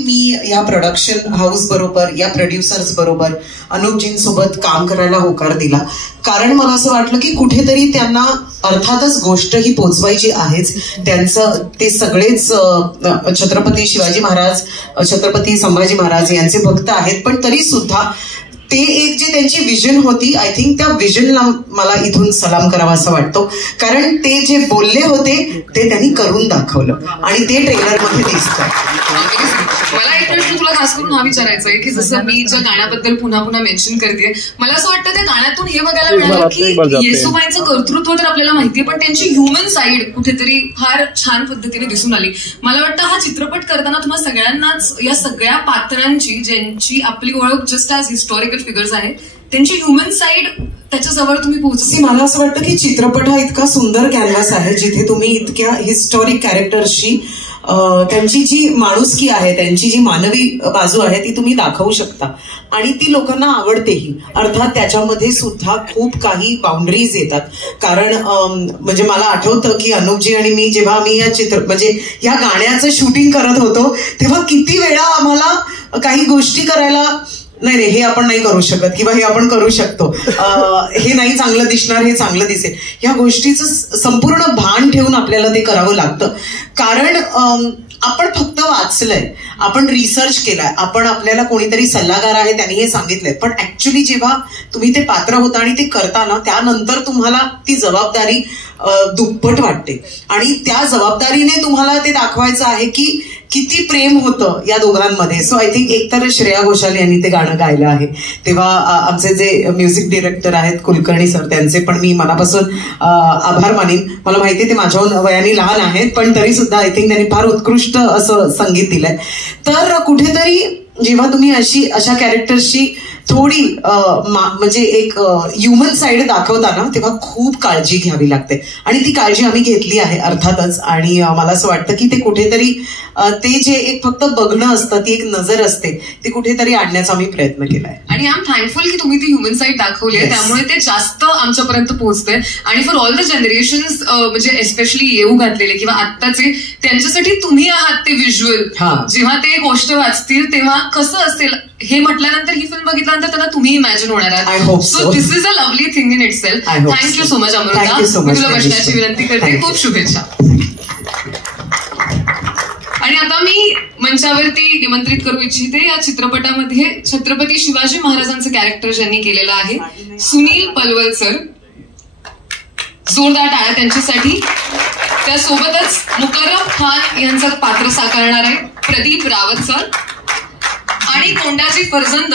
मी या production house बरोबर, या प्रोड्युसर्स बरोबर, अनुपजींसोबत काम करायला होकार दिला. कारण मला असं वाटलं की कुठेतरी त्यांना अर्थातच गोष्ट ही पोचवायची आहेच. त्यांचं ते सगळेच छत्रपती शिवाजी महाराज, छत्रपती संभाजी महाराज यांचे भक्त आहेत, पण तरी सुद्धा ते एक जे त्यांची विजन होती, आय थिंक त्या विजनला मला इथून सलाम करावा असं वाटतो. कारण ते जे बोलले होते ते त्यांनी करून दाखवलं आणि ते ट्रेलरमध्ये दिसतं. मला एक प्रश्न तुला खास करून हा विचारायचा आहे की जसं मी ज्या गाण्याबद्दल पुन्हा पुन्हा मेन्शन करते, मला असं वाटतं त्या गाण्यातून हे बघायला मिळालं की येसुबाईंचं कर्तृत्व तर आपल्याला माहितीये, पण त्यांची ह्युमन साईड कुठेतरी फार छान पद्धतीने दिसून आली. मला वाटतं हा चित्रपट करताना तुम्हाला सगळ्यांनाच या सगळ्या पात्रांची, ज्यांची आपली ओळख जस्ट ॲज हिस्टॉरिकल फिगर्स आहेत, त्यांची ह्युमन साईड त्याच्याजवळ तुम्ही पोहोचली. मला असं वाटतं की चित्रपट हा इतका सुंदर कॅनव्हास आहे जिथे तुम्ही इतक्या हिस्टॉरिक कॅरेक्टर्सची त्यांची जी माणुसकी आहे, त्यांची जी मानवी बाजू आहे ती तुम्ही दाखवू शकता आणि ती लोकांना आवडतेही. अर्थात त्याच्यामध्ये सुद्धा खूप काही बाउंड्रीज येतात. कारण म्हणजे मला आठवतं की अनुपजी आणि मी जेव्हा आम्ही म्हणजे या गाण्याचं शूटिंग करत होतो तेव्हा किती वेळा आम्हाला काही गोष्टी करायला, नाही हे आपण नाही करू शकत किंवा हे आपण करू शकतो, हे नाही चांगलं दिसणार, हे चांगलं दिसेल, या गोष्टीचं संपूर्ण भान ठेवून आपल्याला ते करावं लागतं. कारण आपण फक्त वाचलंय, आपण रिसर्च केलाय, आपण आपल्याला कोणीतरी सल्लागार आहे त्यांनी हे सांगितलंय, पण ऍक्च्युली जेव्हा तुम्ही ते पात्र होता आणि ते करताना त्यानंतर तुम्हाला ती जबाबदारी दुप्पट वाटते आणि त्या जबाबदारीने तुम्हाला ते दाखवायचं आहे की किती प्रेम होतं या दोघांमध्ये. सो आय थिंक एकतर श्रेया घोषाल यांनी ते गाणं गायलं आहे, तेव्हा आमचे जे म्युझिक डिरेक्टर आहेत कुलकर्णी सर, त्यांचे पण मी मनापासून आभार मानीन. मला माहिती ते माझ्याहून वयाने लहान आहेत, पण तरी सुद्धा आय थिंक त्यांनी फार उत्कृष्ट असं संगीत दिलंय. तर कुठेतरी जेव्हा तुम्ही अशा कॅरेक्टर्सची थोडी म्हणजे एक ह्युमन साईड दाखवताना तेव्हा खूप काळजी घ्यावी लागते आणि ती काळजी आम्ही घेतली आहे अर्थातच. आणि मला असं वाटतं की ते कुठेतरी ते जे एक फक्त बघणं असतं, ती एक नजर असते, ते कुठेतरी आणण्याचा आम्ही प्रयत्न केलाय. आणि आय एम थँकफुल की तुम्ही ती ह्युमन साईड दाखवली आहे, त्यामुळे ते जास्त आमच्यापर्यंत पोहोचतंय. आणि फॉर ऑल द जनरेशन्स, म्हणजे एस्पेशली येऊ घातलेले किंवा आत्ताचे, त्यांच्यासाठी तुम्ही आहात ते व्हिज्युअल. जेव्हा ते गोष्ट वाचतील तेव्हा कसं असेल हे म्हटल्यानंतर, ही फिल्म बघितल्यानंतर त्यांना तुम्ही इमॅजिन होणार आहात. So this is a lovely thing in itself. Thank you so much Amrita. मी तुला बसण्याची विनंती करते. खूप शुभेच्छा. आणि आता मी मंचावरती निमंत्रित करू इच्छिते या चित्रपटामध्ये छत्रपती शिवाजी महाराजांचं कॅरेक्टर ज्यांनी केलेलं आहे, सुनील पलवल सर. जोरदार टाळ्या त्यांच्यासाठी. त्यासोबतच मुकर्रम खान यांचं पात्र साकारणार आहे प्रदीप रावत सर आणि कोंडाजी फरजंद.